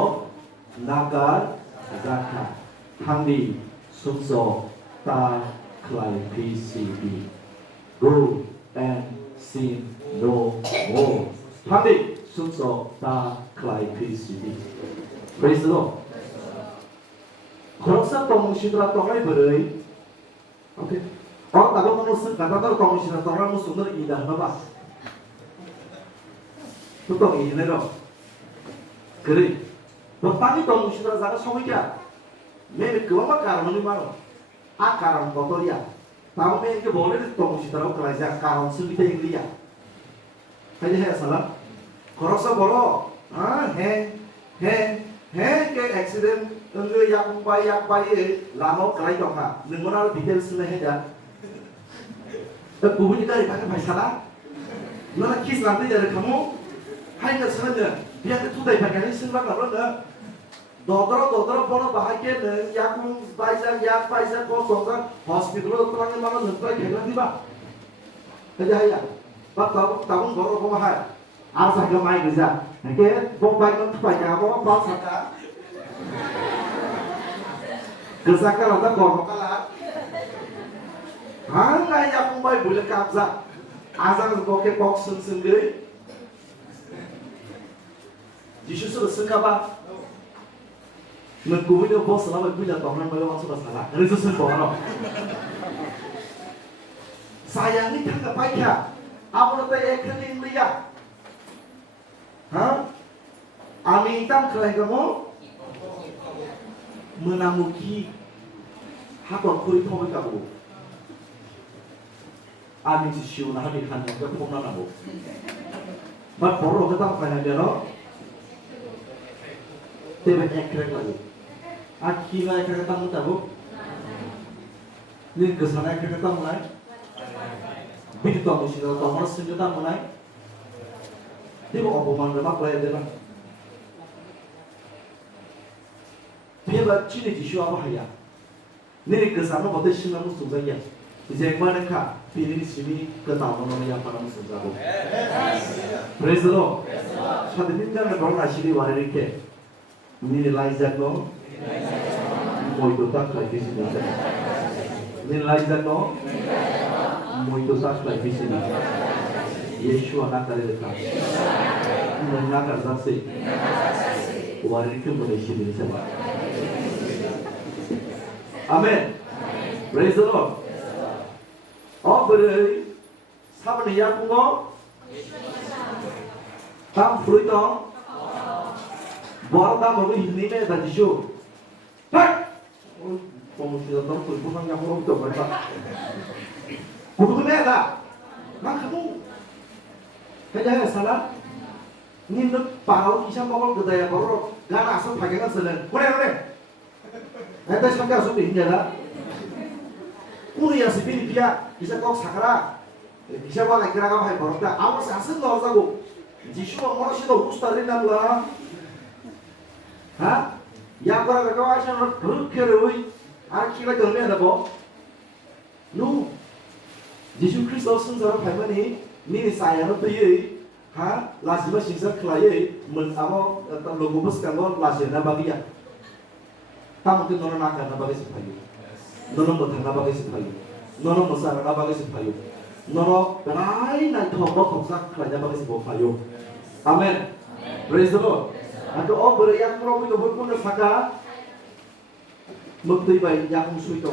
nagar zakat Handi sumso ta klai PCB go and sin no more. Handi 순서 다 클라이 피시디. 그래서 그렇사 동시들아 동아이 버려이. 오케이. 나도 무슨 가다도 동시나 동아이 무슨 너 이다 봐봐. 또 동이네로. 그래. 너 빨리 동시들아 자가 소리야. 매일 그것만 가르는 말로. 아 가르는 것들이야. 다음에 이게 뭐를 동시들아 클라이자 가르는 수비대 얘기야. hay hay salah koroksa boro he ke accident nge yak bai lamo kalai dong ha ningmona details ne he ja bubu ni dari pakai bai salah nona kis nanti dari kamu hay ke sana dia ke tudai pakai ni singba kalau ne dodoro boro bahai ke ne yak bai ja ko tongka hospital tulang ni mana nuntai kena di ba aja ya bắt tao có có hai áo sạch cho mày người ra cái bông bay nó phải nhà có sạch cả cứ ra cái là ta còn một cái lá hàng ngày nhà bông bay buổi là cạp ra sang có cái box sưng dưới chỉ số là sưng cả ba mình cũng biết box là mình bây giờ tổng năng mới có số là sạch là nó sưng bỏ rồi sayang ini thằng bay kia apa tu ekling dia? Amin tam kelai kamu menamuki hakon kuri thong kamu. Amin si siu na hadi khan yang kamu nak namu. Mat boro kita apa dia no? Tebe ekling lagi. Akhirnya ekling kamu tahu? Ni kesana ekling kamu lagi. Bikin tamu sih, tamu harus sejuta mulai. Dia mau oboman lemak lain dia. Dia baca ni tisu apa ya? Ni kesana betul sih namu susah ya. Jadi mana kah? Pilih sini ke tamu nama yang pada susah. Praise the Lord. Suatu hari jangan berdoa sini warai ke. Ni nilai jago. Mau itu tak lagi sini. Nilai jago. Muito sacrifício di sini. Yeshua nak kare dekha. Nak kerja sih. Waris itu boleh sih di sana. Amen. Praise the Lord. Oh beri, siapa ni yang pungo? Tam fruit dong. Baru tam baru ini ni dah disu. Hah? Oh, kamu sudah tahu tu bukan yang mau tu berapa? Kudu dah, nak kamu, kerja salah, ni nak parau kisah mawar kedai baru, gan asal pakai kan selen, boleh, ada sampai asal ini dah, uni asal ini dia, kisah kau sakara, kisah kau lagi kerana apa baru dah, awas asal nol sagu, jisu orang sih tu ustadin namlah, yang korang kau asal kerui, akhirnya kerana ada bo, nu. Yesus Kristus sendiri firman ini saya nak beri, lazim singsa kelai, apa logo besar kan lazim nak bagi ya. Tak mungkin nono nak nak bagi sepayu, nono mutang nak bagi sepayu, nono besar nak bagi sepayu, nono berai nak thombo thomsak kelai nak bagi sepayu. Amen. Praise the Lord. Atau beri yang melalui itu berpun saka, mukti baik yang musui itu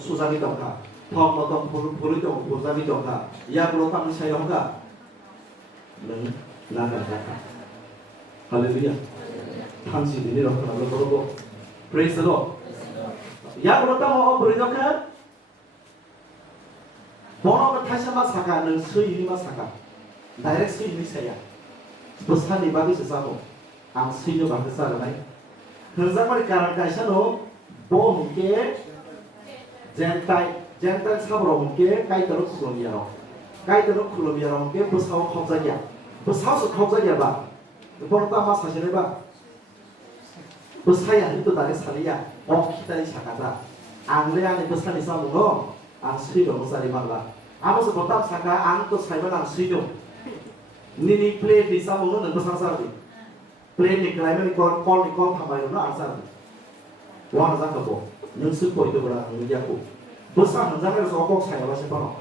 susah kita kan. Thom mà tông phối trong một gia đình trong cả, ya bro tam say trong cả, nâng là cả, Hallelujah, tham dự đi rồi làm được rồi, praise the Lord, ya bro tam họ bơi trong cả, bọn nó thay sama saka nâng sui ini mas saka, direct sui ini saya, besar di bagi sesama, ang sui itu bagi sesama này, kerja mereka kerja sana, bom ke, Jantan sabro mungkin Kaitor Kaitor mungkin besau kau saja, besau sekau saja bah. Pertama saja bah. Besaya itu dari saya, kita ni sakata. Angle ni besar ni sama lo, ang sido besar ni mana? Amo seperti saka ang tu saya mana ang sido. Ni play di sama lo dan besar sahaja. Play ni kelainan ni call thamai lo ang sahaja. Wah nak apa? Nusuk itu berang menjaku. besar menjaga sokok saya masih penuh.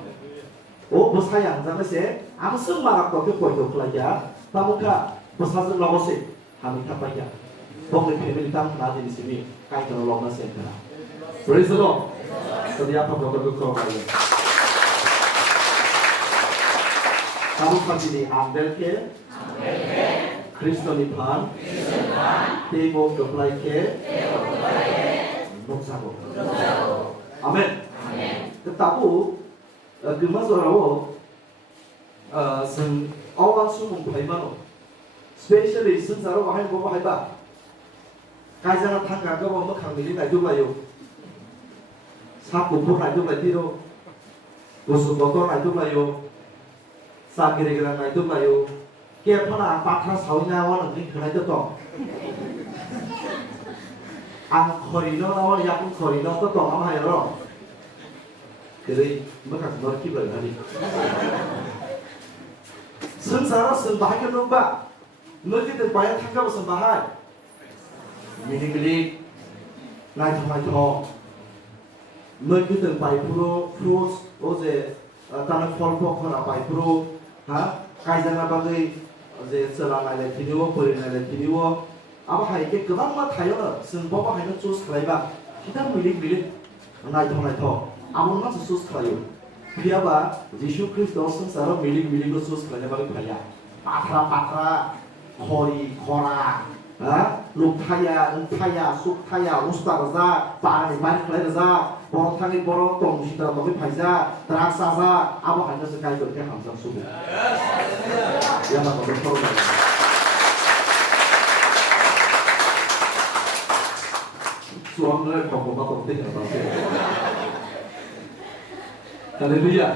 Oh besar yang menjaga saya, amasung marak kau ke kau itu pelajar, Tamuka bersatu lawasi kami kapaya. Bongli family tam nadi di sini Kaitor lawna sentara. Praise the Lord. Setiap apa kau kaya. Kamu pasti di Nwng Kristoni phan teibo Kwplai Khe Nukjago. Amen. Tetapi gemazorao seng awal sumung paimano, especially seng saro bahaya bawa haiba. Kajian tangga kau mau kambing ini itu layu, sapu pun itu layu, busuk botol itu layu, sakit-sakit itu layu. Kia pernah patah sawitnya awal nanti kena itu toh. Ang korino awal yakun korino itu toh apa ya loh? Jadi mereka semua kiblat hari. Sengsara sembahnya nombak, mereka terbayar tangkap sembahai. Minik-minik, naik-naik, mereka terbayar fruits, oje tanah fol-fol kena bayar fruit, ha? Kajian apa lagi? Oje celana lagi niwo, perinan lagi niwo. Apa hai ke kelam mat hayo, sembah hai nak choose kelaiba. Kita milik-milik, naik-naik. Amun mat choose kelayu. Biaba, Yesus Kristus sengsara milik-milik lo choose kelainya bagi bahaya. Patra, khori, khora, lukthaya, unthaya, sukhaya, ustaraza, parani mari kelaiza, borong tangi borong tong sitara bagi bahaya, teraksaza, apa hanya sekali berke hamzah subuh. Ya nak berkorban. Suaminya kau bawa penting apa sih? Haleluya.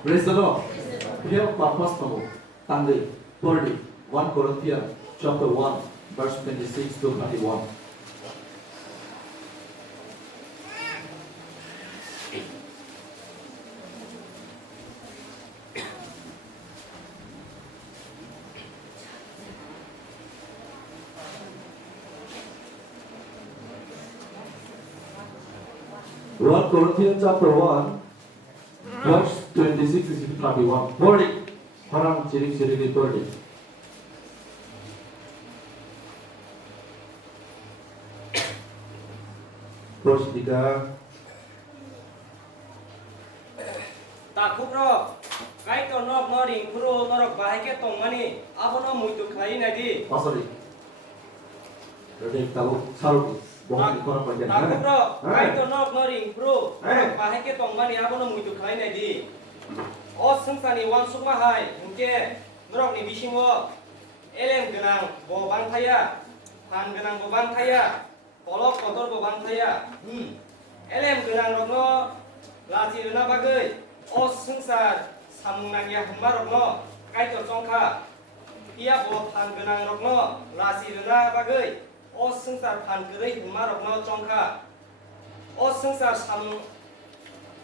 Praise the Lord. Here purpose kamu tanggal 1 Corinthians chapter 1 verse 26 to 31. Corinthians chapter 1 verse 26 to 31. Balik orang ciri-ciri itu tadi. Verse 3. Takupro, Kaitor nok noring pro norok bahaya tongmani, abono muito kain nadi. Oh sorry. Jadi tahu salut. Bukan korang bagian. Takupro, Kaitor nok noring pro norok bahaya tongmani, abono muito kain nadi. Oh sengsani wan sukma hai, mungkin norok ni bisingo, elem genang bobang thaya, phan genang bobang thaya, kolok kotor bobang thaya. Elem genang rokno lati rena bagai. Oh sengsar samungnya hamba rokno Kaitor jongka. Ia bo phan genang rokno lasi rena bagai. Oh sengsar phan gerei hamba rokno jongka. Oh sengsar sam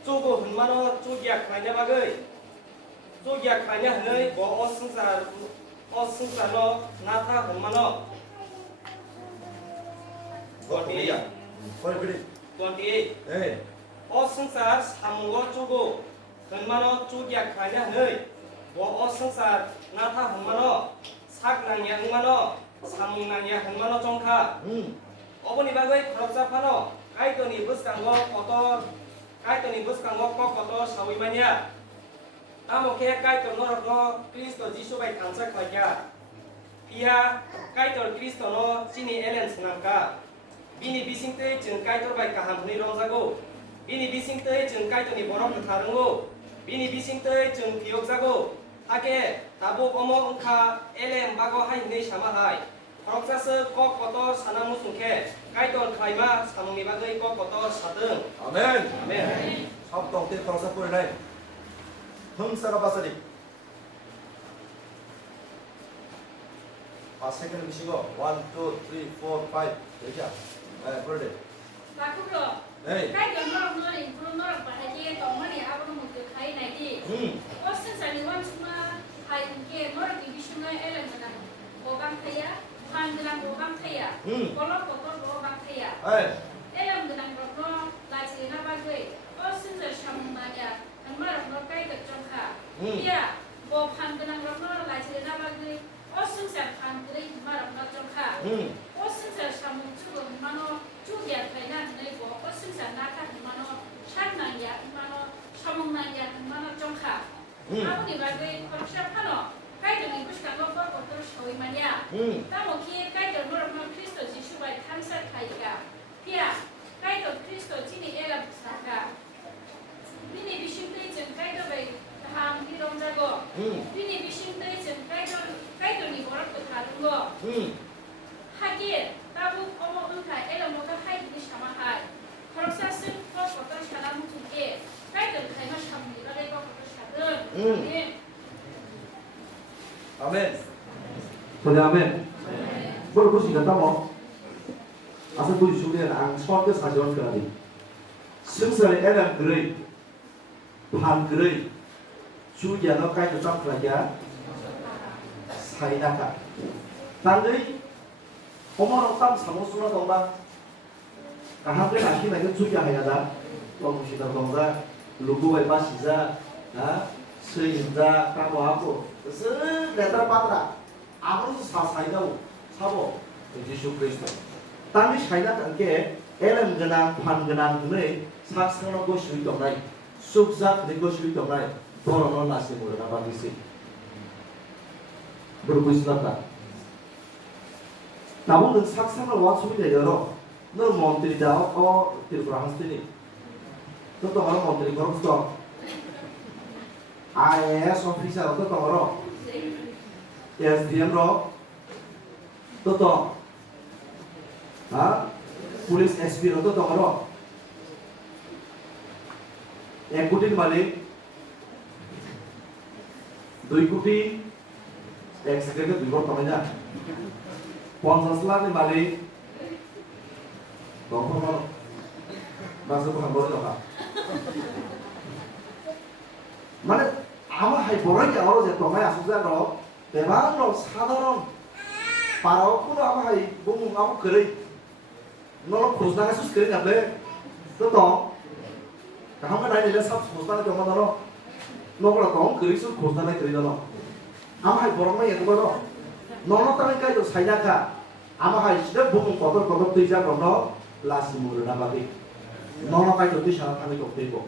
Jogo hmano jogia khanya bagai. Jogia khanya hnei bo sengsar no natha hmano. 28. Oh sengsar samungo jogo hmano jogia khanya hnei bo sengsar natha hmano sak nangya hmano samung nangya hmano jongkha. Oboni bagai khoroksa phano Kaitorni buskango kotor Kaitorni buskango kotor sawimanya. Amo ke Kaitor norokno Kristo Jisu bai kansa khaya. Ia Kaitor Kristo no sini elen senangka. Bini bisingte jeung Kaitor bai kaham hni rongjago. Bini bisingte jeung Kaitorni borok tharongo. Bini bisingte jeung piyokjago. Hake tabo omo ongkha elem bago hai hni samahai. Khoroksaso kotor sanamu sungkhe. Kaitor khaima samungni bagai kotor sadeng. Amen. Amen. Sabtong tir khoroksa pulai. Hungsara basari. Second bisingo 1 2 3 4 5 되자. 그래. Takupro, Hey. Kaitor norok noring pro norok bahaya tongmani, abono muito kain nadi. Oh sengsani wan sukma hai mungkin norok ibisunga elem genang bobang thaya, phan genang bobang thaya, kolok kotor bobang thaya. Elem genang rokno lati na bagai. Oh sengsar samungnya hamba rokno Kaitor jongkha. Ia bo phan genang rokno lati na bagai. 어승사 사무주고 만원 주기야 되나 내고 어승사 나타 만원 샤나야 만원 사몽나야 만원 정카 아버님 말고 거룩사 파노 가이드는 이부시가 너 거꾸로 서이만이야 따모키 가이드 뭐라면 크리스도 지수바이 탄사 카이가 피야 가이드 크리스도 지니 에라 부사가 미니 비심대 좀 가이드바이 함 이런자고 미니 비심대 좀 가이드니 뭐라고 다른 거 하기에 따부 어머 은카 에라 뭐가 하이니 샤마하이 거룩사 쓴 거꾸로 사람 중에 가이드 가이마 샤무니가 내가 거꾸로 사든 아멘. Thôi amen. Bữa có gì cần tao không? À sao tôi xuống đây là ăn cho cái sao cho cái gì? Sướng sờ em làm cười, pan cười, chú già nó cay được trong là giá, say nát cả. Tăng đấy, hôm nay nó tăng sáu mươi số nó đồng ba. Cả hai cái này khi này cái chú già hay là đó, còn một số đồng ra, logo vậy ba chỉ ra, đó, xây dựng ra các bộ áo của, sướng đẹp ra bắt ra. 아무것도 사이다고 사보 예수 그리스도 땅이 사이다 함께 엘렘 그나 판 그나 그네 사상한 것이 있던가이 쑥삭 된 것이 있던가이 보러는 나시 모르나 바기시 그러고 있었다 나무는 사상을 와수비대 여러 너 몬트리다 들고 한스티니 또 동안 몬트리 거기서 IAS 오피서 또 동안 SDM ro toto police SP ro toto ro ek কোটির মালিক 2 কোটি এক সেকেন্ডে 2 বার কমে না 50 লাখের মালিক তখন বাসে কোন বড় কথা মানে আমার হাই বড় কি আরো যে তোমায় আসুজা র 대만으로 사다론 바로꾸로 아마 하이 보면 아마 그래 너는 고스나가 수스 그래 냐래 또 한번 나이를 삽 고스나가 좀 하더라 너보다 더 그리스 고스나가 그리더라 아마 하이 보람만 얘도 거도 너는 땅에까지도 사이나가 아마 하이 시대 보면 거덕거덕 되지 않고 너 라시무를 나가기 너는 까지도 뛰셔나 타는 게 없대고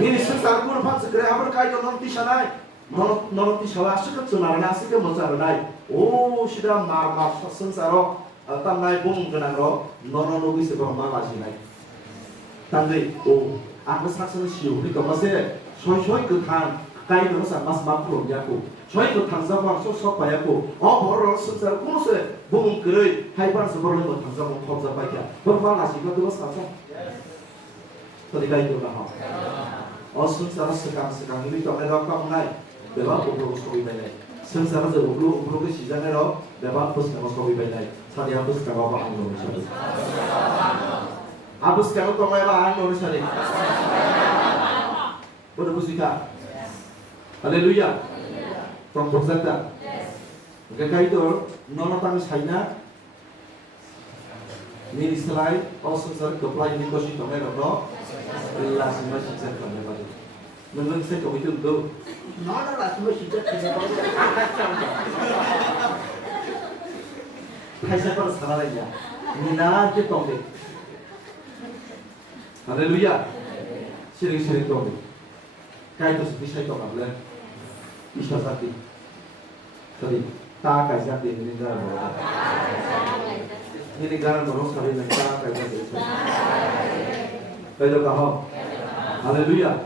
니네 실사를 꾸는 판스 그래 한번 까지도 너는 뛰셔나 너는 뛰셔와 시급 전화를 시급 못 살아나이 오 시다 마마 선사로 땀나이 보는 거나로 너는 오고 있어 그럼 마마지나이 단데 오 아무 사선은 시오 그러니까 뭐세 소소이 그탄 가이드로 삼마스 마크로 야고 저희 그 당사방 소소 봐야고 버러 선사로 꾸노세 보면 그래 하이반스 버는 거 당사방 검사 봐야 버파 나시가 그거 사서 어디 가이드로 나 선사로 스강 이미 떠내다 깜나이 내가 오브로 소비 배네 선사가 저 오브로 그 시장에로 내가 버스가 소비 배네 사디 아버스가 봐 안 오는 소리 아버스가 또 뭐야 안 오는 소리 보다 보시까 할렐루야 좀 복잡다 그러니까 이들 너는 땅에 살나 미리 슬라이 어선서 Kwplai Khe Nukjago tomero no 라시마 시작 tomero 너는 새 거기 좀 너. 나는 라시마 시작 tomero 아까처럼. 팔색으로 살아라냐. 니나한테 tombe. 할렐루야. 시링 tombe. 가이도 스피샤이 tombe. 이샤사티. 저리 다 가이사티 니가 뭐. 니가 뭐 소리는 다 가이사티. bây giờ cả không? Hallelujah.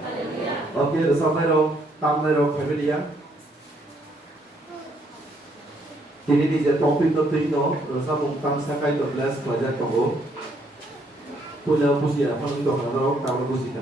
Ok, rồi sau này đâu, tam này đâu phải đi ăn. Thì đi sẽ topic nó tùy nó, rồi sau cùng tam sẽ cái được bless và ra cộng. Tôi nhớ bố gì à, phân đồ nó đâu, tao nó bố gì cả.